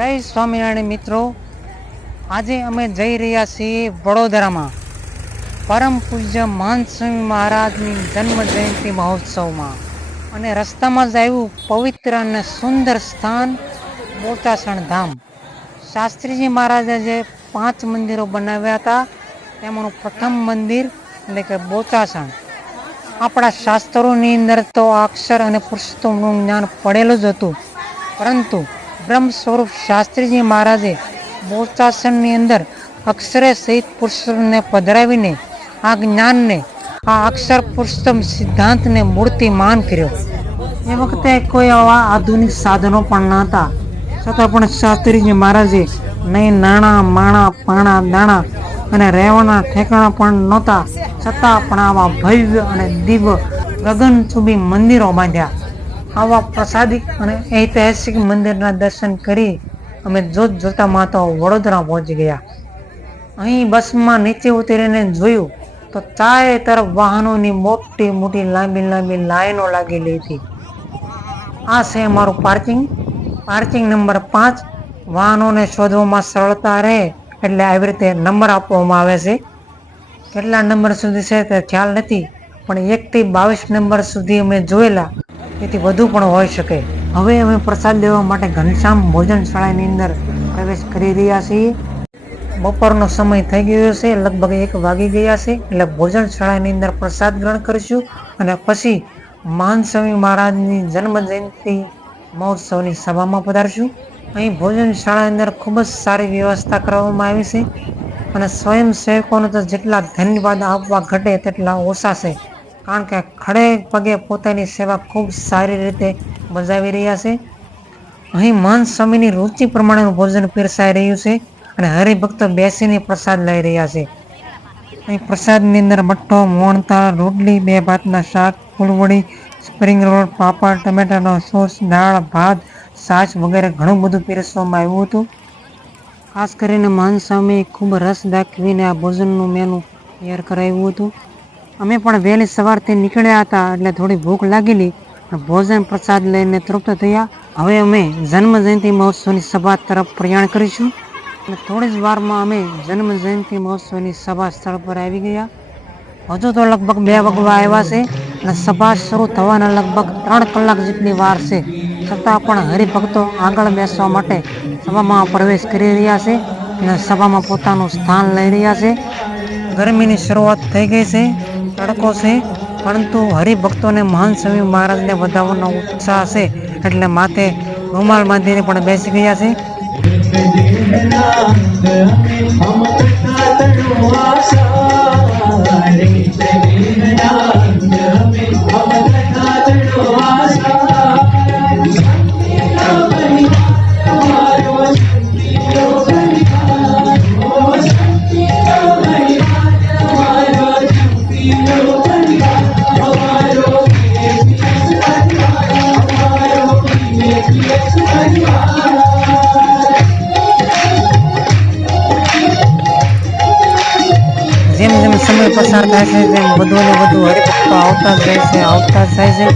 જય સ્વામિનારાયણ મિત્રો, આજે અમે જઈ રહ્યા છીએ વડોદરામાં પરમ પૂજ્ય મહંત સ્વામી મહારાજની જન્મ જયંતિ મહોત્સવમાં. અને રસ્તામાં જ આવ્યું પવિત્ર અને સુંદર સ્થાન બોચાસણ ધામ. શાસ્ત્રીજી મહારાજે જે 5 મંદિરો બનાવ્યા હતા તેમાંનું પ્રથમ મંદિર એટલે કે બોચાસણ. આપણા શાસ્ત્રોની અંદર તો અક્ષર અને પુરુષોત્તમનું જ્ઞાન પડેલું જ હતું, પરંતુ બ્રહ્મ સ્વરૂપ શાસ્ત્રીજી મહારાજે બોચાસણની અંદર અક્ષરે સહિત પુરુષોત્તમને પધરાવીને આ જ્ઞાનને, આ અક્ષર પુરુષોત્તમ સિદ્ધાંતને મૂર્તિમાન કર્યો. એ વખતે કોઈ આવા આધુનિક સાધનો પણ ન હતા, છતાં પણ શાસ્ત્રીજી મહારાજે નહીં નાણાં માણા પાણા દાણા અને રહેવાના ઠેકાણા પણ નહોતા, છતાં પણ આવા ભવ્ય અને દિવ્ય ગગનચુંબી મંદિરો બાંધ્યા. આવા પ્રસાદિક અને ઐતિહાસિક મંદિરના દર્શન કરી અમે જોતામાં તો વડોદરા પહોંચી ગયા. અહીં બસમાં નીચે ઉતરીને જોયું તો ચારે તરફ વાહનોની મોટી મોટી લાંબી લાંબી લાઈનો લાગેલી હતી. આ છે અમારું પાર્કિંગ નંબર 5. વાહનોને શોધવામાં સરળતા રહે એટલે આવી રીતે નંબર આપવામાં આવે છે. કેટલા નંબર સુધી છે તે ખ્યાલ નથી, પણ 1 થી 22 નંબર સુધી અમે જોયેલા, તેથી વધુ પણ હોઈ શકે. હવે અમે પ્રસાદ લેવા માટે ઘનશ્યામ ભોજનશાળાની અંદર પ્રવેશ કરી રહ્યા છીએ. બપોરનો સમય થઈ ગયો છે, લગભગ 1 વાગી ગયા છે, એટલે ભોજનશાળાની અંદર પ્રસાદ ગ્રહણ કરીશું અને પછી મહંત સ્વામી મહારાજની જન્મ જયંતિ મહોત્સવની સભામાં પધારશું. અહીં ભોજનશાળાની અંદર ખૂબ જ સારી વ્યવસ્થા કરવામાં આવી છે અને સ્વયંસેવકોને તો જેટલા ધન્યવાદ આપવા ઘટે તેટલા ઓછા છે, કારણ કે ખડે પગે પોતાની સેવા ખૂબ સારી રીતે બજાવી રહ્યા છે. અહીં મહંત સ્વામીની રુચિ પ્રમાણેનું ભોજન પીરસાઈ રહ્યું છે અને હરિભક્તો બેસીને પ્રસાદ લઈ રહ્યા છે. અહીં પ્રસાદની અંદર મઠ્ઠો, મોહનથાળ, રોટલી, 2 ભાતના શાક, ફૂલવડી, સ્પ્રિંગ રોલ, પાપડ, ટમેટાનો સોસ, દાળ, ભાત, છાશ વગેરે ઘણું બધું પીરસવામાં આવ્યું હતું. ખાસ કરીને મહંત સ્વામીએ ખૂબ રસ દાખવીને આ ભોજનનું મેનુ તૈયાર કરાવ્યું હતું. અમે પણ વહેલી સવારથી નીકળ્યા હતા એટલે થોડી ભૂખ લાગેલી, પણ ભોજન પ્રસાદ લઈને તૃપ્ત થયા. હવે અમે જન્મ જયંતિ મહોત્સવની સભા તરફ પ્રયાણ કરીશું અને થોડી જ વારમાં અમે જન્મ જયંતિ મહોત્સવની સભા સ્થળ પર આવી ગયા. હજુ તો લગભગ 2 વાગવા આવ્યા છે અને સભા શરૂ થવાના લગભગ 3 કલાક જેટલી વાર છે, છતાં પણ હરિભક્તો આગળ બેસવા માટે સભામાં પ્રવેશ કરી રહ્યા છે અને સભામાં પોતાનું સ્થાન લઈ રહ્યા છે. ગરમીની શરૂઆત થઈ ગઈ છે, તડકો છે, પરંતુ હરિભક્તોને મહંત સ્વામી મહારાજને વધાવવાનો ઉત્સાહ છે એટલે માથે રૂમાલ બાંધીને પણ બેસી ગયા છે. જેમ જેમ સમય પસાર થાય છે તેમ વધુ ને વધુ હરિભક્તો આવતા જ જાય છે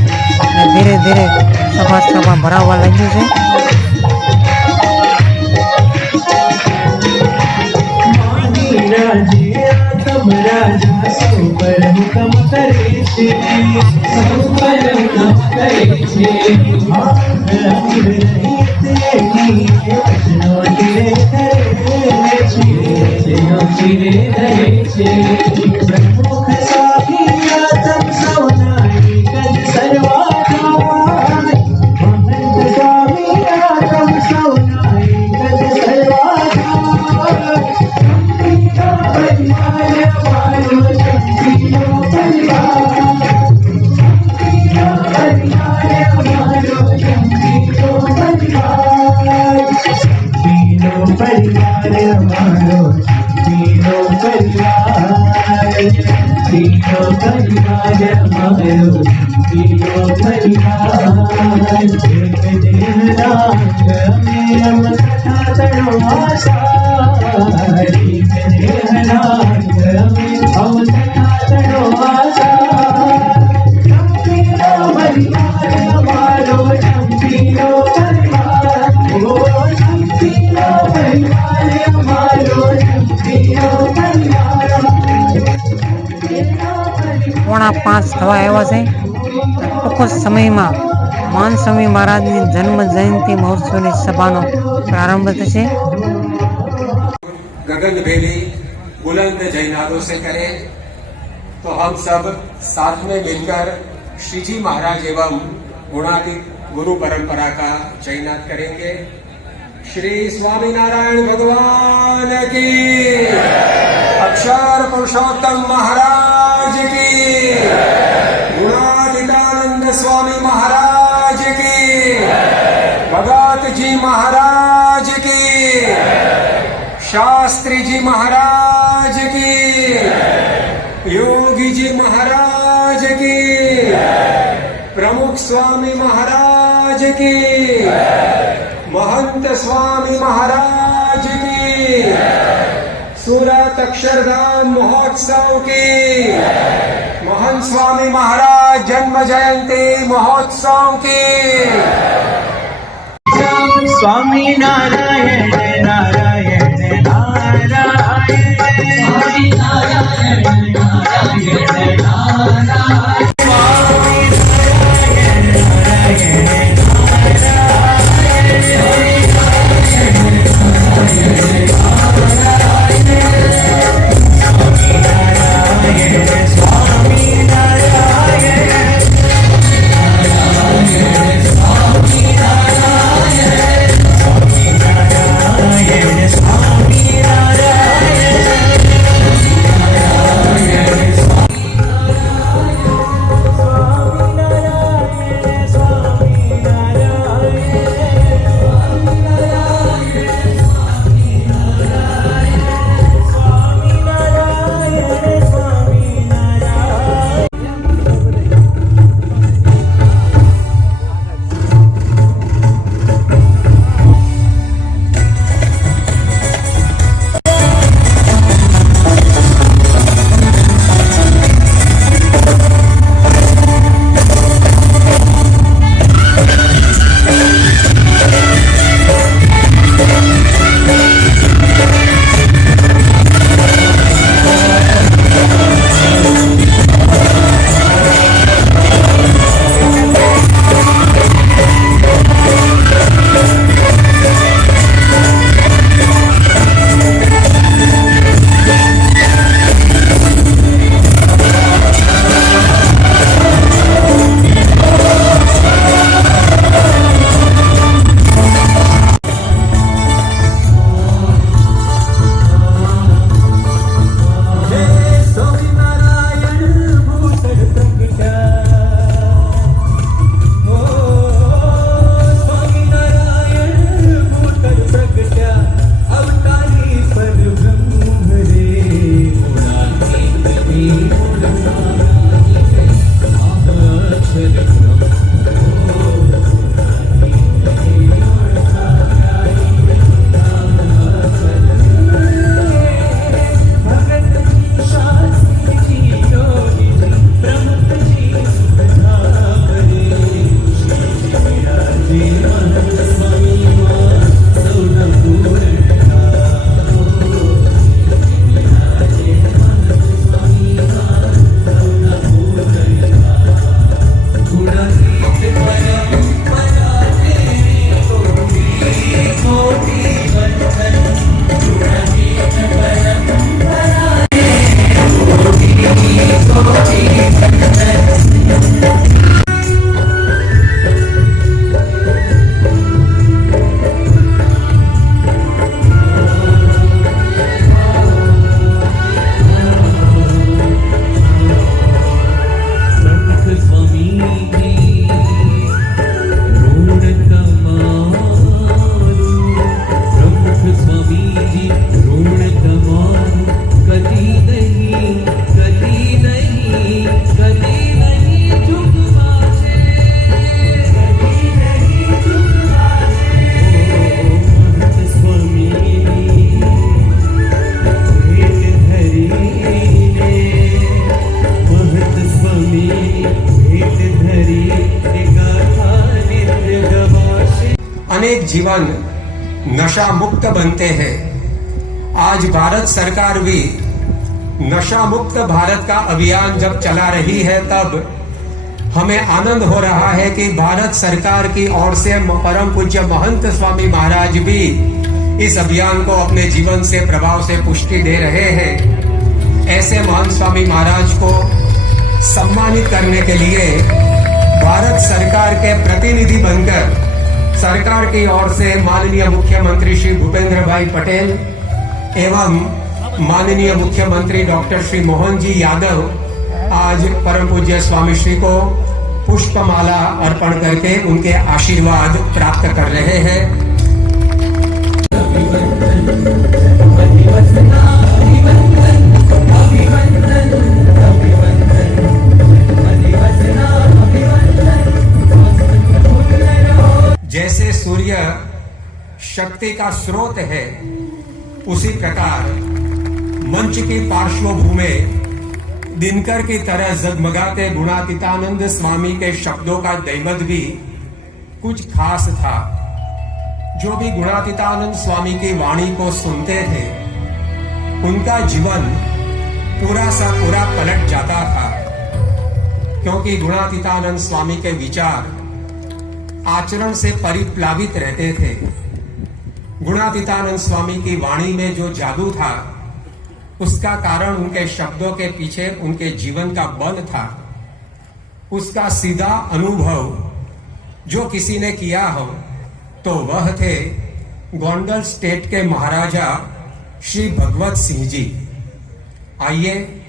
અને ધીરે ધીરે સભા ભરાવા લાગ્યું છે. પોણા 5 થવા આવ્યા છે. ટૂંક જ સમયમાં માનસ્વામી મહારાજની જન્મ જયંતિ મહોત્સવની સભાનો પ્રારંભ થશે. गगन भेदी बुलंद जयनादों से करें तो हम सब साथ में मिलकर श्री जी महाराज एवं गुणातीत गुरु परंपरा का जयनाद करेंगे. श्री स्वामीनारायण भगवान की, अक्षर पुरुषोत्तम महाराज की, गुणातीतानंद स्वामी महाराज की, भगत जी महाराज की, शास्त्री जी महाराज की, योगी जी महाराज की, प्रमुख स्वामी महाराज की, महंत स्वामी महाराज की, सूरत अक्षरधाम महोत्सव की, महंत स्वामी महाराज जन्म जयंती महोत्सव की. स्वामी नारायण नारायण नारायण स्वामी नारायण नारायण नारायण स्वामी नारायण नारायण अनेक जीवन नशा मुक्त बनते हैं। आज भारत सरकार भी नशा मुक्त भारत का अभियान जब चला रही है, तब हमें आनंद हो रहा है कि भारत सरकार की ओर से परम पूज्य महंत स्वामी महाराज भी इस अभियान को अपने जीवन से प्रभाव से पुष्टि दे रहे हैं। ऐसे महंत स्वामी महाराज को सम्मानित करने के लिए भारत सरकार के प्रतिनिधि बनकर सरकार की ओर से माननीय मुख्यमंत्री श्री भूपेंद्र भाई पटेल एवं माननीय मुख्यमंत्री डॉक्टर श्री मोहन जी यादव आज परम पूज्य स्वामी श्री को पुष्पमाला अर्पण करके उनके आशीर्वाद प्राप्त कर रहे हैं। जैसे सूर्य शक्ति का स्रोत है, उसी प्रकार मंच की पार्श्वभूमि दिनकर की तरह जगमगाते गुणातीतानंद स्वामी के शब्दों का दैवत भी कुछ खास था। जो भी गुणातीतानंद स्वामी की वाणी को सुनते थे, उनका जीवन पूरा सा पूरा पलट जाता था, क्योंकि गुणातीतानंद स्वामी के विचार आचरण से परिप्लावित रहते थे। गुणातीतानंद स्वामी की वाणी में जो जादू था, उसका कारण उनके शब्दों के पीछे उनके जीवन का बल था। उसका सीधा अनुभव जो किसी ने किया हो तो वह थे गोंडल स्टेट के महाराजा श्री भगवत सिंह जी। आइए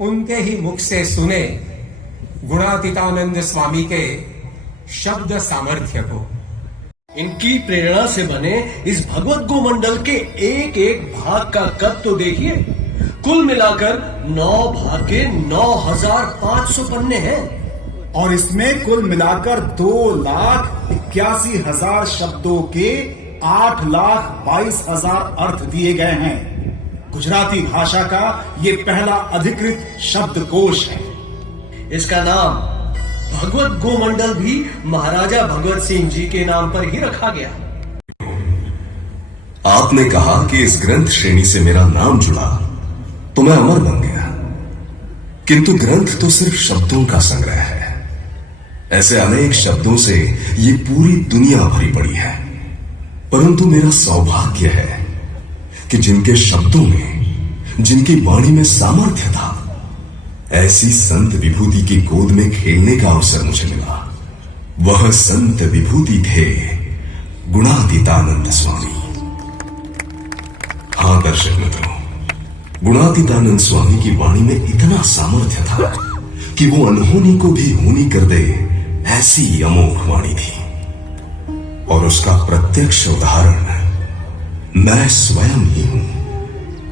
उनके ही मुख से सुने गुणातीतानंद स्वामी के शब्द सामर्थ्य को। इनकी प्रेरणा से बने इस भगवत गोमंडल के एक एक भाग का कद तो देखिए। कुल मिलाकर 9 भाग के 9,500 पन्ने हैं और इसमें कुल मिलाकर 2,81,000 शब्दों के 8,22,000 अर्थ दिए गए हैं। गुजराती भाषा का ये पहला अधिकृत शब्दकोश है। इसका नाम भगवत गोमंडल भी महाराजा भगवत सिंह जी के नाम पर ही रखा गया। आपने कहा कि इस ग्रंथ श्रेणी से मेरा नाम जुड़ा तो मैं अमर बन गया, किंतु ग्रंथ तो सिर्फ शब्दों का संग्रह है। ऐसे अनेक शब्दों से ये पूरी दुनिया भरी पड़ी है, परंतु मेरा सौभाग्य है कि जिनके शब्दों में, जिनकी वाणी में सामर्थ्य था, ऐसी संत विभूति की गोद में खेलने का अवसर मुझे मिला। वह संत विभूति थे गुणातीतानंद स्वामी। हां दर्शक मित्रों, गुणातीतानंद स्वामी की वाणी में इतना सामर्थ्य था कि वो अनहोनी को भी होनी कर दे, ऐसी अमोघ वाणी थी। और उसका प्रत्यक्ष उदाहरण मैं स्वयं ही हूं,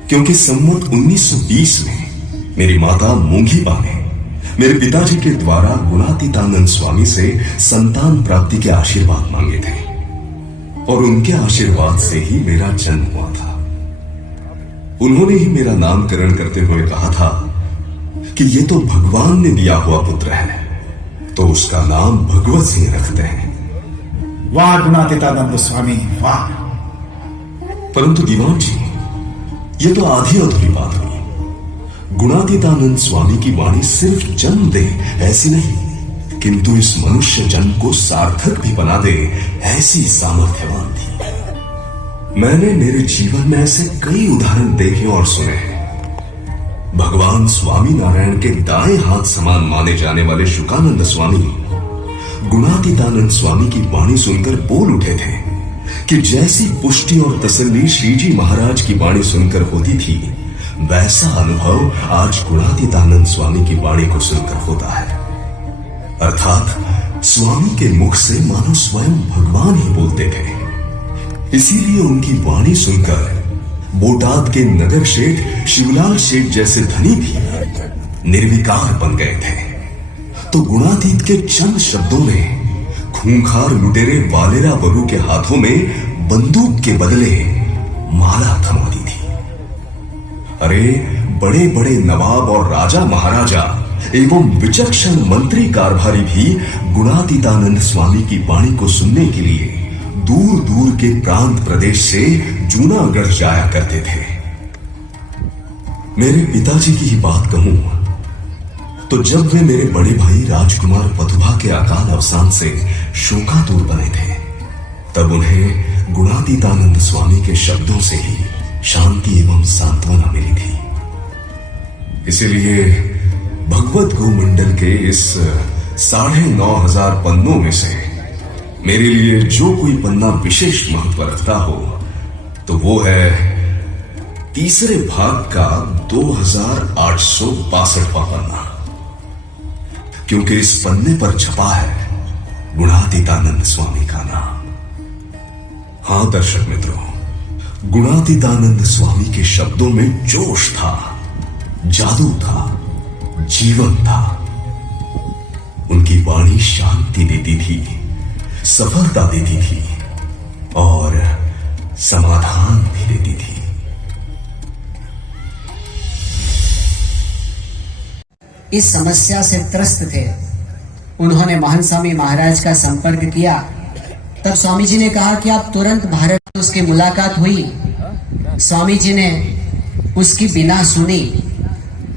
क्योंकि संवत 1920 में मेरी माता मूंगीबा ने मेरे पिताजी के द्वारा गुणातीतानंद स्वामी से संतान प्राप्ति के आशीर्वाद मांगे थे, और उनके आशीर्वाद से ही मेरा जन्म हुआ था। उन्होंने ही मेरा नामकरण करते हुए कहा था कि ये तो भगवान ने दिया हुआ पुत्र है, तो उसका नाम भगवत सिंह रखते हैं। वाह गुणातीतानंद स्वामी, वाह। परंतु दीवान जी, ये तो आधी अधूरी बात हुई। गुणातीतानंद स्वामी की वाणी सिर्फ जन्म दे ऐसी नहीं, किंतु इस मनुष्य जन्म को सार्थक भी बना दे, ऐसी सामर्थ्यवान थी। मैंने मेरे जीवन में ऐसे कई उदाहरण देखे और सुने हैं। भगवान स्वामी नारायण के दाएं हाथ समान माने जाने वाले शुकानंद स्वामी गुणातीतानंद स्वामी की वाणी सुनकर बोल उठे थे कि जैसी पुष्टि और तसल्ली श्रीजी महाराज की वाणी सुनकर होती थी, वैसा अनुभव आज गुणातीतानंद स्वामी की वाणी को सुनकर होता है। अर्थात स्वामी के मुख से मानो स्वयं भगवान ही बोलते थे। इसीलिए उनकी वाणी सुनकर बोटाद के नगर शेठ शिवलाल शेठ जैसे धनी भी निर्विकार बन गए थे, तो गुणातीत के चंद शब्दों ने खूंखार लुटेरे वालेरा बरू के हाथों में बंदूक के बदले माला थमा दी थी। अरे बड़े बड़े नवाब और राजा महाराजा एवं विचक्षण मंत्री कारभारी भी गुणातीतानंद स्वामी की वाणी को सुनने के लिए दूर दूर के प्रांत प्रदेश से जूनागढ़ जाया करते थे। मेरे पिताजी की ही बात कहूं तो जब वे मेरे बड़े भाई राजकुमार पथुभा के अकाल अवसान से शोकातुर बने थे, तब उन्हें गुणातीतानंद स्वामी के शब्दों से ही शांति एवं सांत्वना मिली थी। इसीलिए भगवत गोमंडल के इस 9,500 पन्नों में से मेरे लिए जो कोई पन्ना विशेष महत्व रखता हो तो वो है तीसरे भाग का 2862वां पन्ना, क्योंकि इस पन्ने पर छपा है गुणातीतानंद स्वामी का नाम। हां दर्शक मित्रों, गुणातीतानंद स्वामी के शब्दों में जोश था, जादू था, जीवन था। उनकी वाणी शांति देती थी, सफलता देती थी और समाधान भी देती थी। इस समस्या से त्रस्त थे। उन्होंने महान स्वामी महाराज का संपर्क किया। तब स्वामी जी ने कहा कि आप तुरंत भारत। उसकी मुलाकात हुई। स्वामी जी ने उसकी बिना सुनी।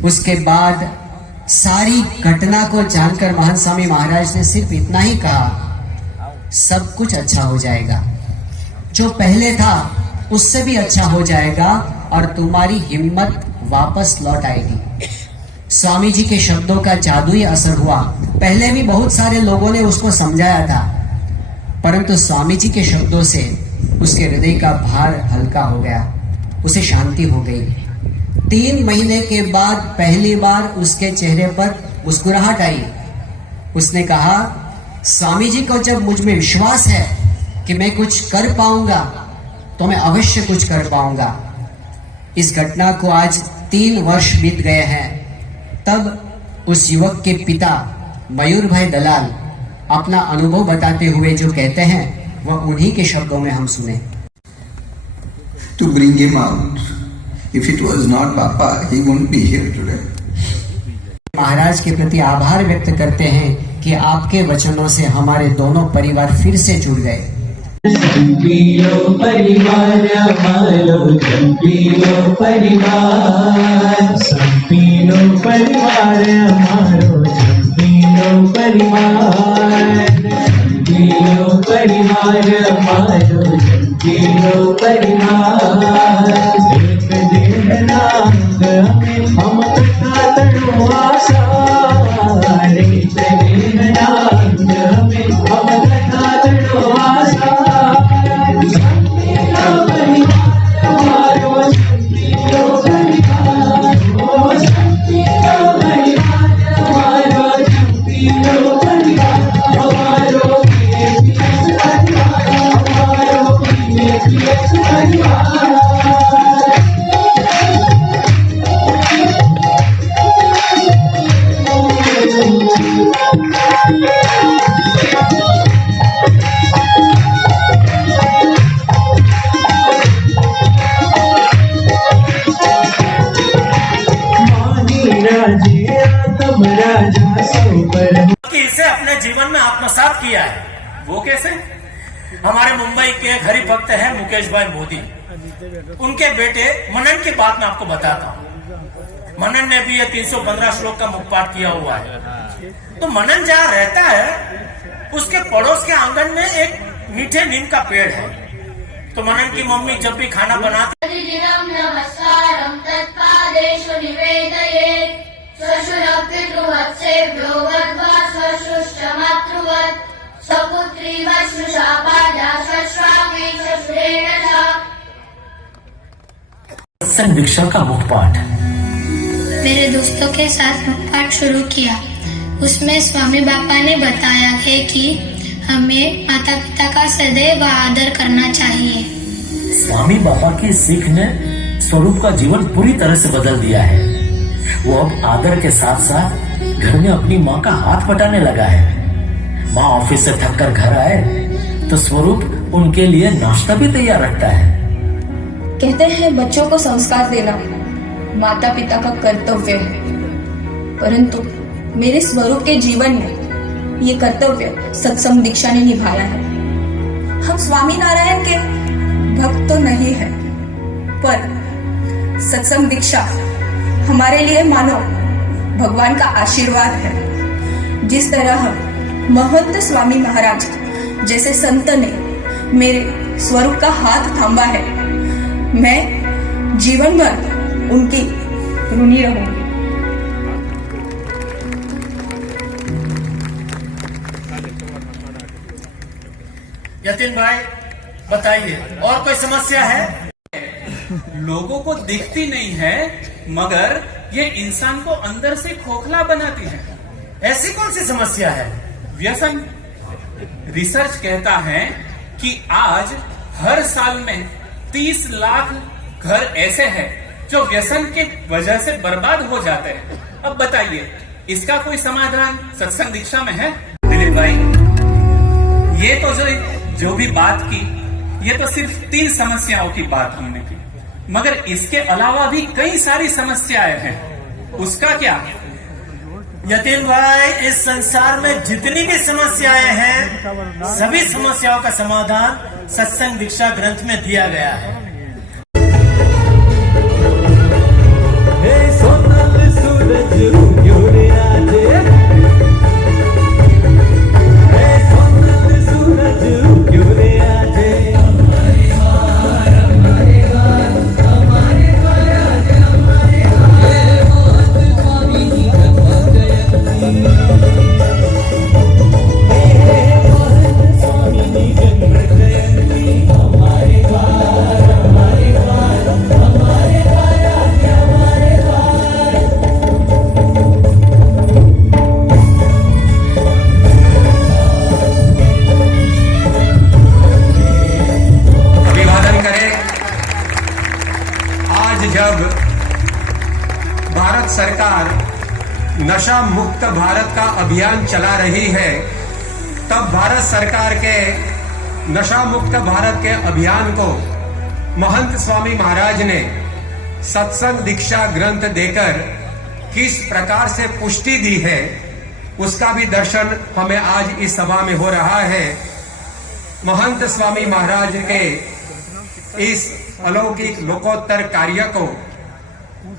उसके बाद सारी घटना को जानकर महान स्वामी महाराज ने सिर्फ इतना ही कहा, सब कुछ अच्छा हो जाएगा, जो पहले था उससे भी अच्छा हो जाएगा और तुम्हारी हिम्मत वापस लौट आएगी। स्वामी जी के शब्दों का जादुई असर हुआ। पहले भी बहुत सारे लोगों ने उसको समझाया था, परंतु स्वामी जी के शब्दों से उसके हृदय का भार हल्का हो गया, उसे शांति हो गई। 3 महीने के बाद पहली बार उसके चेहरे पर मुस्कुराहट आई। उसने कहा, स्वामी जी को जब मुझ में विश्वास है कि मैं कुछ कर पाऊंगा तो मैं अवश्य कुछ कर पाऊंगा। इस घटना को आज 3 वर्ष बीत गए हैं। तब उस युवक के पिता मयूर भाई दलाल अपना अनुभव बताते हुए जो कहते हैं वह उन्हीं के शब्दों में हम सुने। To bring him out. If it was not Papa, he wouldn't be here today. महाराज के प्रति आभार व्यक्त करते हैं कि आपके वचनों से हमारे दोनों परिवार फिर से जुड़ गए। चंपीलो परिवार हमारो, चंपीलो परिवार, चंपीलो परिवार हमारो, चंपीलो परिवार, चंपीलो परिवार हमारो, चंपीलो परिवार। एक दिन नांग हम का तनु आशा, एक दिन नांग हम का तनु आशा। इसे अपने जीवन में आत्मसात किया है। वो कैसे? हमारे मुंबई के हरि भक्त हैं मुकेश भाई मोदी, उनके बेटे मनन की बात मैं आपको बताता हूँ। मनन ने भी ये 315 श्लोक का मुखपाठ किया हुआ है। तो मनन जहाँ रहता है उसके पड़ोस के आंगन में एक मीठे नीम का पेड़ है। तो मनन की मम्मी जब भी खाना बनाती, नमस्कारं तत्पादेषु निवेदयेत्, स्वशुरपितृवत्सेभ्यो वद्वा स्वशुष्टमातृवत्, सपुत्री वश्रुषापादा स्वश्रामे स्वशुरेण च। सत्संग दीक्षा का मुखपाठ मेरे दोस्तों के साथ मुखपाठ शुरू किया। उसमें स्वामी बापा ने बताया है कि हमें माता पिता का सदैव आदर करना चाहिए। स्वामी बापा की सीख ने स्वरूप का जीवन पूरी तरह से बदल दिया है। वो अब आदर के साथ साथ घर में अपनी माँ का हाथ बटाने लगा है। माँ ऑफिस से थक कर घर आए तो स्वरूप उनके लिए नाश्ता भी तैयार रखता है। कहते हैं बच्चों को संस्कार देना माता पिता का कर्तव्य है, परंतु मेरे स्वरूप के जीवन में ये कर्तव्य सत्संग दीक्षा ने निभाया है। हम स्वामी नारायण के भक्त तो नहीं है, पर सत्संग दीक्षा हमारे लिए मानो भगवान का आशीर्वाद है। जिस तरह महंत स्वामी महाराज जैसे संत ने मेरे स्वरूप का हाथ थामा है, मैं जीवन भर उनकी ऋणी रहूंगी। यतीन भाई बताइए, और कोई समस्या है? लोगों को दिखती नहीं है, मगर ये इंसान को अंदर से खोखला बनाती है। ऐसी कौन सी समस्या है? व्यसन। रिसर्च कहता है कि आज हर साल में 30 लाख घर ऐसे हैं जो व्यसन के वजह से बर्बाद हो जाते हैं। अब बताइए, इसका कोई समाधान सत्संग दीक्षा में है? दिलीप भाई, ये तो जो भी बात की, ये तो सिर्फ 3 समस्याओं की बात हमने की, मगर इसके अलावा भी कई सारी समस्याएं हैं। उसका क्या? यतीन भाई, इस संसार में जितनी भी समस्याएं हैं, सभी समस्याओं का समाधान सत्संग दीक्षा ग्रंथ में दिया गया है। सरकार नशा मुक्त भारत का अभियान चला रही है, तब भारत सरकार के नशा मुक्त भारत के अभियान को महंत स्वामी महाराज ने सत्संग दीक्षा ग्रंथ देकर किस प्रकार से पुष्टि दी है, उसका भी दर्शन हमें आज इस सभा में हो रहा है। महंत स्वामी महाराज के इस अलौकिक लोकोत्तर कार्य को,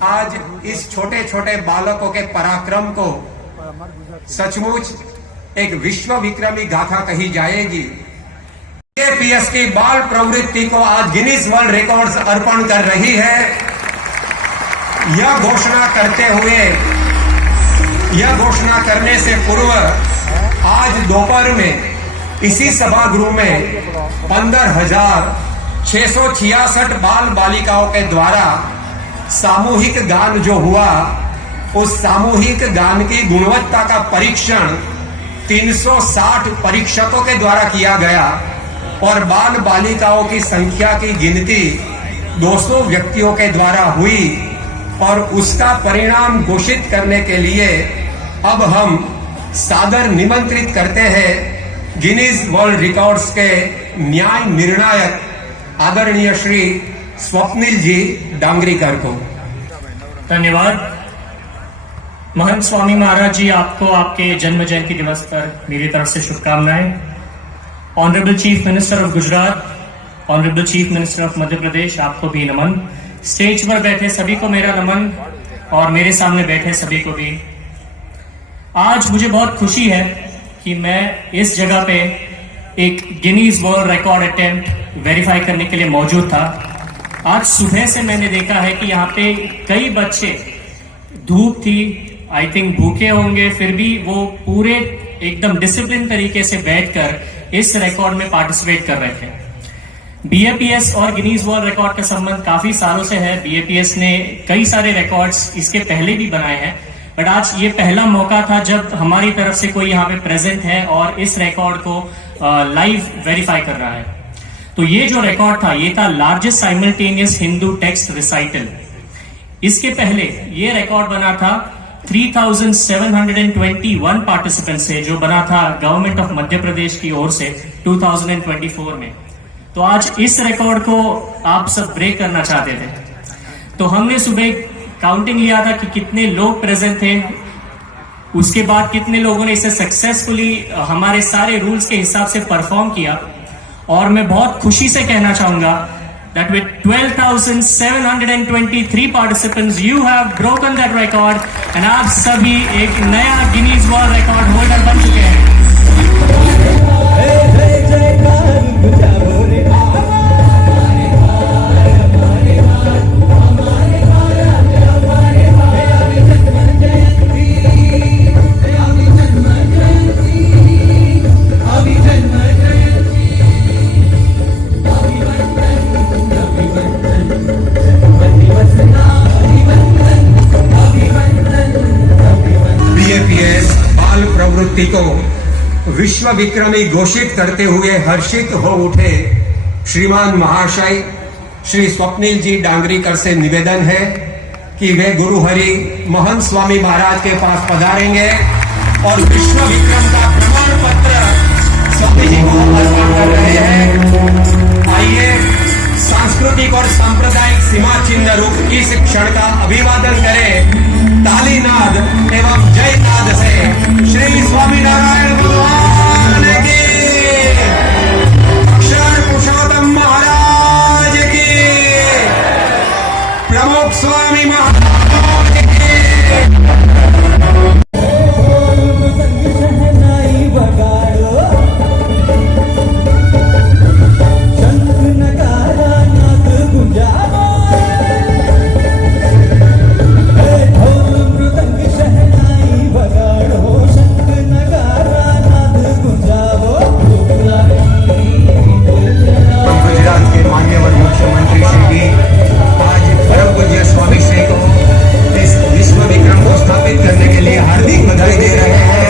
आज इस छोटे छोटे बालकों के पराक्रम को सचमुच एक विश्व विक्रमी गाथा कही जाएगी। बीएपीएस की बाल प्रवृत्ति को आज गिनीज वर्ल्ड रिकॉर्ड्स अर्पण कर रही है। यह घोषणा करने से पूर्व आज दोपहर में इसी सभागृह में 15,666 बाल बालिकाओं के द्वारा सामूहिक गान जो हुआ, उस सामूहिक गान की गुणवत्ता का परीक्षण 360 परीक्षकों के द्वारा किया गया और बाल बालिकाओं की संख्या की गिनती 200 व्यक्तियों के द्वारा हुई और उसका परिणाम घोषित करने के लिए अब हम सादर निमंत्रित करते हैं गिनीज वर्ल्ड रिकॉर्ड्स के न्याय निर्णायक आदरणीय श्री स्वप्निल जी डांगरीकर को। धन्यवाद। महंत स्वामी महाराज जी, आपको आपके जन्म जयंती दिवस पर मेरी तरफ से शुभकामनाएं। Honourable chief minister of Gujarat, honourable chief minister of Madhya Pradesh, आपको भी नमन। स्टेज पर बैठे सभी को मेरा नमन और मेरे सामने बैठे सभी को भी। आज मुझे बहुत खुशी है कि मैं इस जगह पे एक Guinness world record attempt verify करने के लिए मौजूद था। आज सुबह से मैंने देखा है कि यहाँ पे कई बच्चे, धूप थी, आई थिंक भूखे होंगे, फिर भी वो पूरे एकदम डिसिप्लिन तरीके से बैठकर इस रिकॉर्ड में पार्टिसिपेट कर रहे थे। बीएपीएस और गिनीज वर्ल्ड रिकॉर्ड का संबंध काफी सालों से है। बीएपीएस ने कई सारे रिकॉर्ड्स इसके पहले भी बनाए हैं, बट आज ये पहला मौका था जब हमारी तरफ से कोई यहाँ पे प्रेजेंट है और इस रिकॉर्ड को लाइव वेरीफाई कर रहा है। तो ये जो रिकॉर्ड था, ये था largest simultaneous Hindu text recital. इसके पहले ये रिकॉर्ड बना था 3,721 पार्टिसिपेंट से, जो बना था गवर्नमेंट ऑफ मध्य प्रदेश की ओर से 2024 में। तो आज इस रिकॉर्ड को आप सब ब्रेक करना चाहते थे, तो हमने सुबह काउंटिंग लिया था कि कितने लोग प्रेजेंट थे, उसके बाद कितने लोगों ने इसे सक्सेसफुली हमारे सारे रूल्स के हिसाब से परफॉर्म किया, और मैं बहुत खुशी से कहना चाहूंगा that with 12,723 participants you have broken that record and आप सभी एक नया गिनीज वर्ल्ड रिकॉर्ड होल्डर बन चुके हैं। बीएपीएस बाल प्रवृत्ति को विश्व विक्रमी घोषित करते हुए हर्षित हो उठे श्रीमान महाशय श्री स्वप्निल जी डांगरीकर से निवेदन है कि वे गुरु हरि महंत स्वामी महाराज के पास पधारेंगे और विश्व विक्रम का प्रमाण पत्र स्वामी जी को अर्पण कर रहे हैं। आइए सांस्कृतिक और सांप्रदायिक सीमा चिन्ह रूप इस क्षण का अभिवादन करें ताली नाद एवं जय नाद से। श्री स्वामीनारायण भगवान की, अक्षर पुरुषोत्तम महाराज की, प्रमुख स्वामी महाराज की। गुजरात के मान्यवर मुख्यमंत्री श्री जी आज परम पूज्य स्वामी श्री को इस विश्व विक्रम को स्थापित करने के लिए हार्दिक बधाई दे रहे हैं।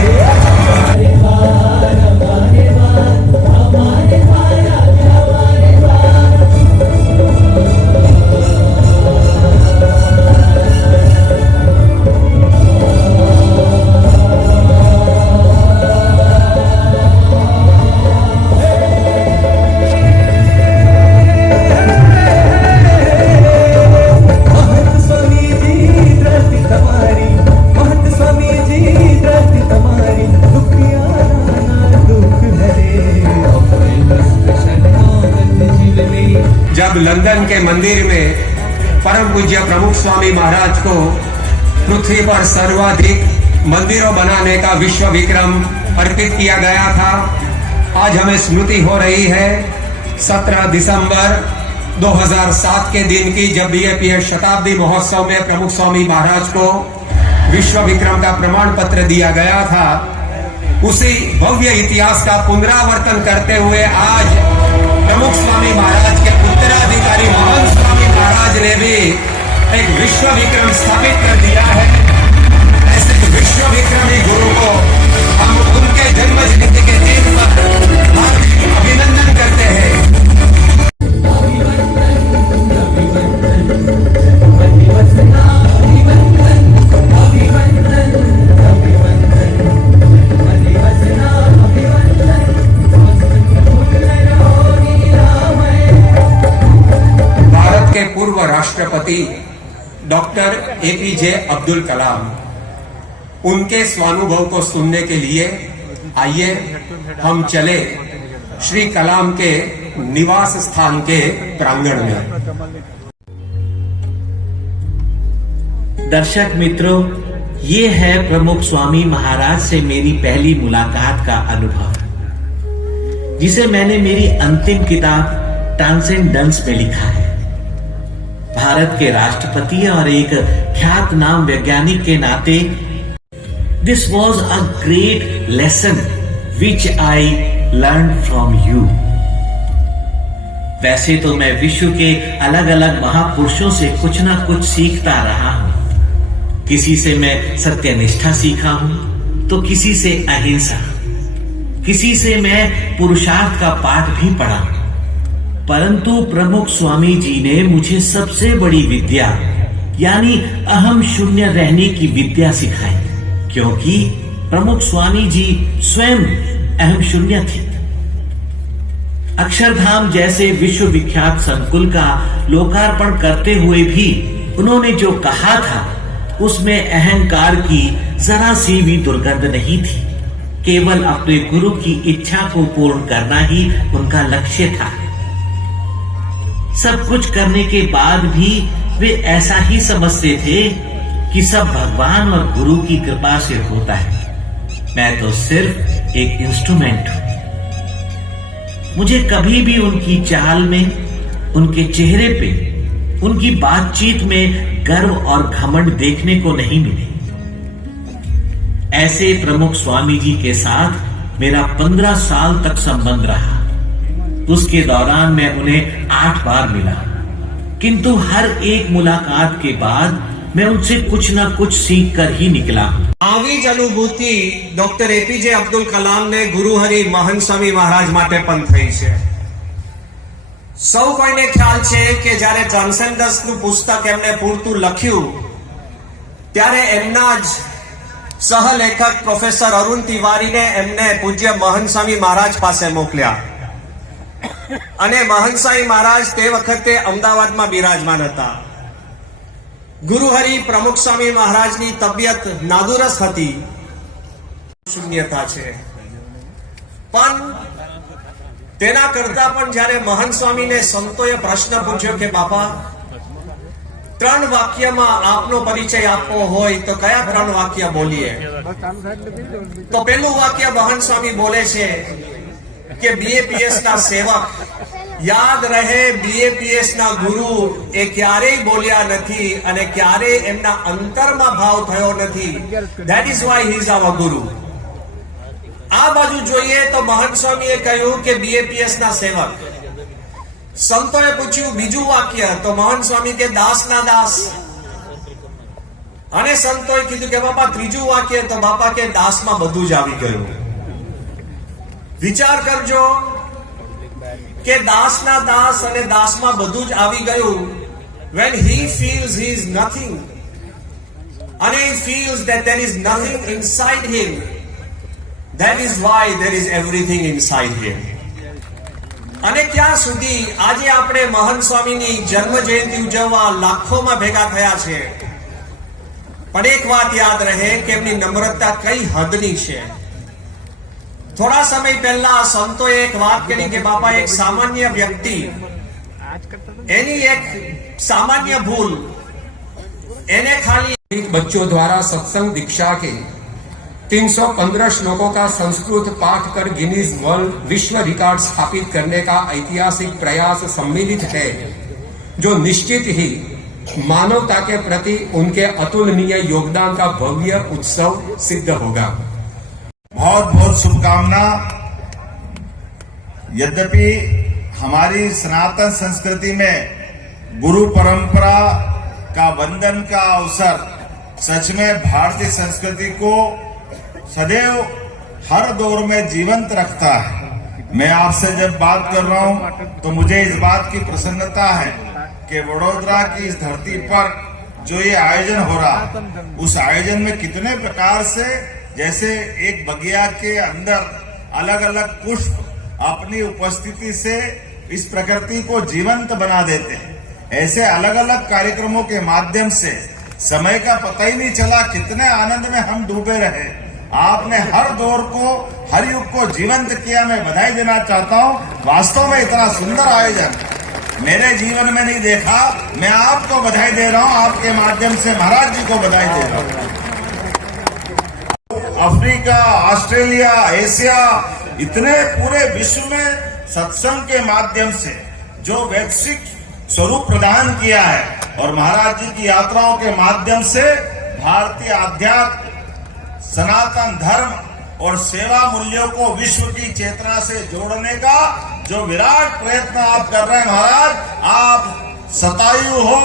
जब लंदन के मंदिर में परम पूज्य प्रमुख स्वामी महाराज को पृथ्वी पर सर्वाधिक मंदिरों बनाने का विश्व विक्रम अर्पित किया गया था, आज हमें स्मृति हो रही है 17 दिसंबर 2007 के दिन की, जब बीएपीएस शताब्दी महोत्सव में प्रमुख स्वामी महाराज को विश्व विक्रम का प्रमाण पत्र दिया गया था। उसी भव्य इतिहास का पुनरावर्तन करते हुए आज प्रमुख स्वामी महाराज के उत्तराधिकारी महंत स्वामी महाराज ने भी एक विश्व विक्रम स्थापित कर दिया है। ऐसे विश्व विक्रमी गुरु को हम उनके जन्म जयंती के दिन पर अभिनंदन करते हैं। पूर्व राष्ट्रपति डॉक्टर एपीजे अब्दुल कलाम, उनके स्वानुभव को सुनने के लिए आइए हम चले श्री कलाम के निवास स्थान के प्रांगण में। दर्शक मित्रों, ये है प्रमुख स्वामी महाराज से मेरी पहली मुलाकात का अनुभव, जिसे मैंने मेरी अंतिम किताब ट्रांसेंडेंस में लिखा है। भारत के राष्ट्रपति और एक ख्यात नाम वैज्ञानिक के नाते this was a great lesson which I learn from you. वैसे तो मैं विश्व के अलग अलग महापुरुषों से कुछ ना कुछ सीखता रहा हूं। किसी से मैं सत्यनिष्ठा सीखा हूं, तो किसी से अहिंसा, किसी से मैं पुरुषार्थ का पाठ भी पढ़ा। परंतु प्रमुख स्वामी जी ने मुझे सबसे बड़ी विद्या यानी अहम शून्य रहने की विद्या सिखाई, क्योंकि प्रमुख स्वामी जी स्वयं अहम शून्य थे। अक्षरधाम जैसे विश्व विख्यात संकुल का लोकार्पण करते हुए भी उन्होंने जो कहा था उसमें अहंकार की जरा सी भी दुर्गंध नहीं थी। केवल अपने गुरु की इच्छा को पूर्ण करना ही उनका लक्ष्य था। सब कुछ करने के बाद भी वे ऐसा ही समझते थे कि सब भगवान और गुरु की कृपा से होता है, मैं तो सिर्फ एक इंस्ट्रूमेंट हूं। मुझे कभी भी उनकी चाल में, उनके चेहरे पे, उनकी बातचीत में गर्व और घमंड देखने को नहीं मिले। ऐसे प्रमुख स्वामी जी के साथ मेरा 15 साल तक संबंध रहा। उसके दौरान मैं उन्हें 8 बार मिला, किंतु हर एक मुलाकात के बाद मैं उनसे कुछ ना कुछ सीख कर ही निकला। આવી જ અનુભૂતિ ડોક્ટર એપીજે અબ્દુલ કલામને ગુરુહરિ મહંત સ્વામી મહારાજ માટે પણ થઈ છે। સૌ કોઈને ખ્યાલ છે કે જ્યારે ટ્રાન્સેન્ડન્સનું પુસ્તક એમને પૂરતું લખ્યું ત્યારે એમના જ સહલેખક પ્રોફેસર અરુણ તિવારીને એમને પૂજ્ય મહંત સ્વામી મહારાજ પાસે મોકલ્યા અને મહંત સ્વામી મહારાજ તે વખતે અમદાવાદમાં બિરાજમાન હતા। ગુરુહરિ પ્રમુખ સ્વામી મહારાજની તબિયત નાદુરસ્ત હતી, શૂન્યતા છે, પણ તેના કરતા પણ જ્યારે મહંત સ્વામીને સંતોએ પ્રશ્ન પૂછ્યો કે બાપા 3 વાક્યમાં આપનો પરિચય આપવો હોય તો કયા 3 વાક્ય બોલીએ? તો પહેલું વાક્ય મહંત સ્વામી બોલે છે કે બીએપીએસ ના સેવક, યાદ રહે બીએપીએસ ના ગુરુ એ ક્યારેય બોલ્યા નથી અને ક્યારેય એમના અંતરમાં ભાવ થયો નથી। That is why he is our ગુરુ। આ બાજુ જોઈએ તો મહંત સ્વામીએ કહ્યું કે બીએપીએસ ના સેવક। સંતોએ પૂછ્યું બીજું વાક્ય, તો મહંત સ્વામી કે દાસ ના દાસ। અને સંતોએ કીધું કે બાપા ત્રીજું વાક્ય, તો બાપા કે દાસમાં બધું જ આવી ગયું। વિચાર કરજો કે દાસના દાસ અને દાસમાં બધું જ આવી ગયું। when he feels he is nothing and he feels that there is nothing inside him, that is why there is everything inside him। અને ક્યાં સુધી આજે આપણે મહંત સ્વામીની જન્મ જયંતિ ઉજવવા લાખોમાં ભેગા થયા છે, પણ એક વાત યાદ રહે કે એમની નમ્રતા કઈ હદની છે। थोड़ा समय पहला संतों एक बात करी कि बापा एक सामान्य व्यक्ति एनी एक सामान्य भूल एने खाली बच्चों द्वारा सत्संग दीक्षा के 315 श्लोकों का संस्कृत पाठ कर गिनीज वर्ल्ड विश्व रिकॉर्ड स्थापित करने का ऐतिहासिक प्रयास सम्मिलित है, जो निश्चित ही मानवता के प्रति उनके अतुलनीय योगदान का भव्य उत्सव सिद्ध होगा। बहुत बहुत शुभकामना। यद्यपि हमारी सनातन संस्कृति में गुरु परंपरा का वंदन का अवसर सच में भारतीय संस्कृति को सदैव हर दौर में जीवंत रखता है। मैं आपसे जब बात कर रहा हूं तो मुझे इस बात की प्रसन्नता है कि वडोदरा की इस धरती पर जो ये आयोजन हो रहा, उस आयोजन में कितने प्रकार से, जैसे एक बगिया के अंदर अलग अलग पुष्प अपनी उपस्थिति से इस प्रकृति को जीवंत बना देते हैं, ऐसे अलग अलग कार्यक्रमों के माध्यम से समय का पता ही नहीं चला, कितने आनंद में हम डूबे रहे। आपने हर दौर को, हर युग को जीवंत किया। मैं बधाई देना चाहता हूँ। वास्तव में इतना सुंदर आयोजन मेरे जीवन में नहीं देखा। मैं आपको बधाई दे रहा हूँ, आपके माध्यम से महाराज जी को बधाई दे रहा हूँ। अफ्रीका, ऑस्ट्रेलिया, एशिया, इतने पूरे विश्व में सत्संग के माध्यम से जो वैश्विक स्वरूप प्रदान किया है, और महाराज जी की यात्राओं के माध्यम से भारतीय आध्यात्म, सनातन धर्म और सेवा मूल्यों को विश्व की चेतना से जोड़ने का जो विराट प्रयत्न आप कर रहे हैं महाराज, आप शतायु हो,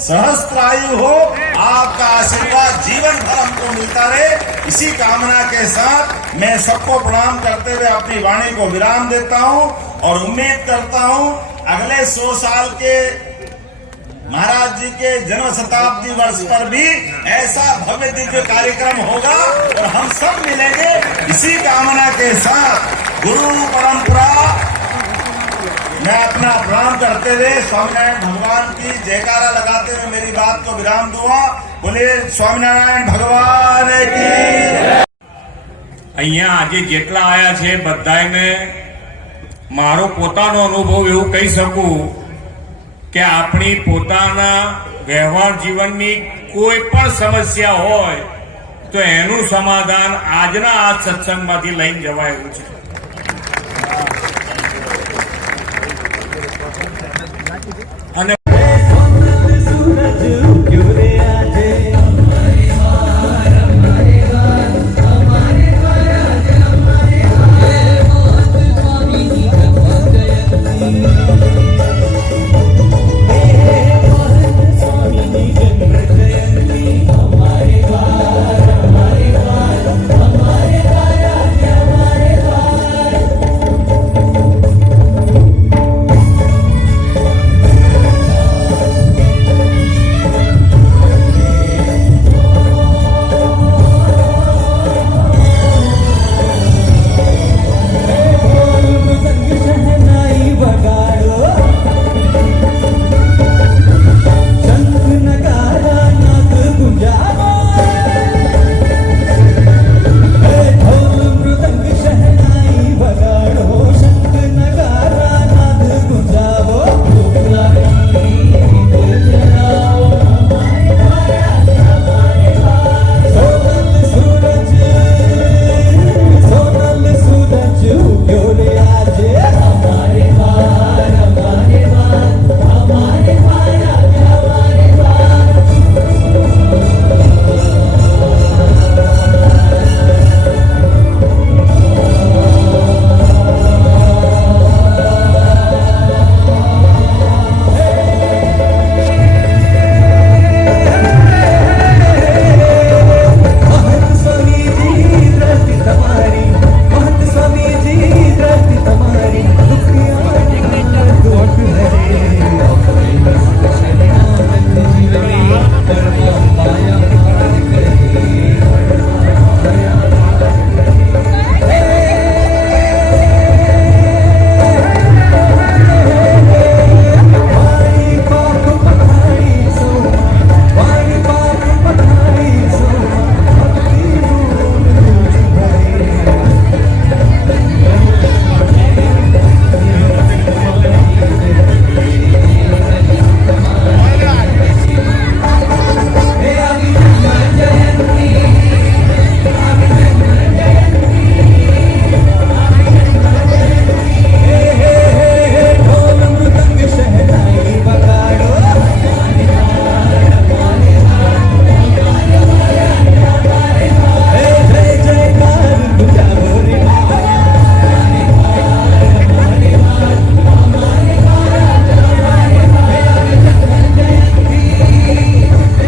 सहस्त्रायु हो, आपका आशीर्वाद जीवन भर हमको मिलता रहे। इसी कामना के साथ मैं सबको प्रणाम करते हुए अपनी वाणी को विराम देता हूं और उम्मीद करता हूं अगले 100 साल के महाराज जी के जन्म शताब्दी वर्ष पर भी ऐसा भव्य दिव्य कार्यक्रम होगा और हम सब मिलेंगे। इसी कामना के साथ गुरु परंपरा मैं अपना प्रणाम करते हुए स्वामीनारायण भगवान की जयकारा लगाते हुए मेरी बात को विराम दूंगा। बोलिए स्वामीनारायण भगवान की। અહીંયા આજે જેટલા આયા છે બધાને મારો પોતાનો અનુભવ એવું કહી શકું કે આપણી પોતાના વ્યવહાર જીવનની કોઈ પણ સમસ્યા હોય તો એનું સમાધાન આજના આ સત્સંગમાંથી લઈને જવાય એવું છે.